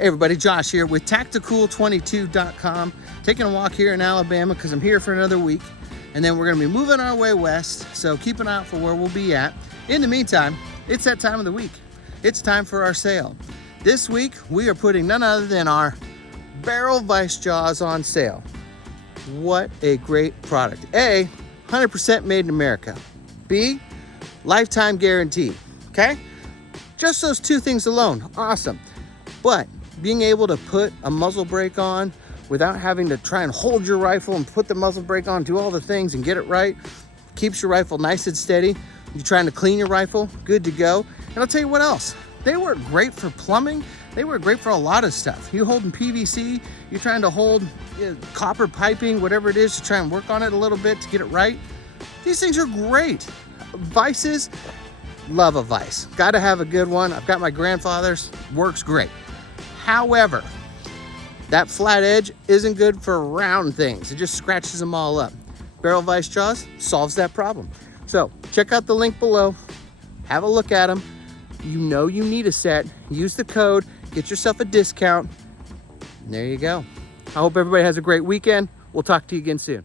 Hey everybody, Josh here with tactical22.com, taking a walk here in Alabama because I'm here for another week, and then we're going to be moving our way west, so keep an eye out for where we'll be at. In the meantime, it's that time of the week. It's time for our sale. This week, we are putting none other than our barrel vice jaws on sale. What a great product. A, 100% made in America. B, lifetime guarantee, okay? Just those two things alone, awesome. But being able to put a muzzle brake on without having to try and hold your rifle and put the muzzle brake on, do all the things and get it right, keeps your rifle nice and steady. You're trying to clean your rifle, good to go. And I'll tell you what else, they work great for plumbing. They work great for a lot of stuff. You holding PVC, you're trying to hold copper piping, whatever it is, to try and work on it a little bit to get it right. These things are great. Vices, love a Vise. Got to have a good one. I've got my grandfather's, works great. However, that flat edge isn't good for round things. It just scratches them all up. Barrel vice jaws solves that problem. So check out the link below, have a look at them. You know you need a set, use the code, get yourself a discount, and there you go. I hope everybody has a great weekend. We'll talk to you again soon.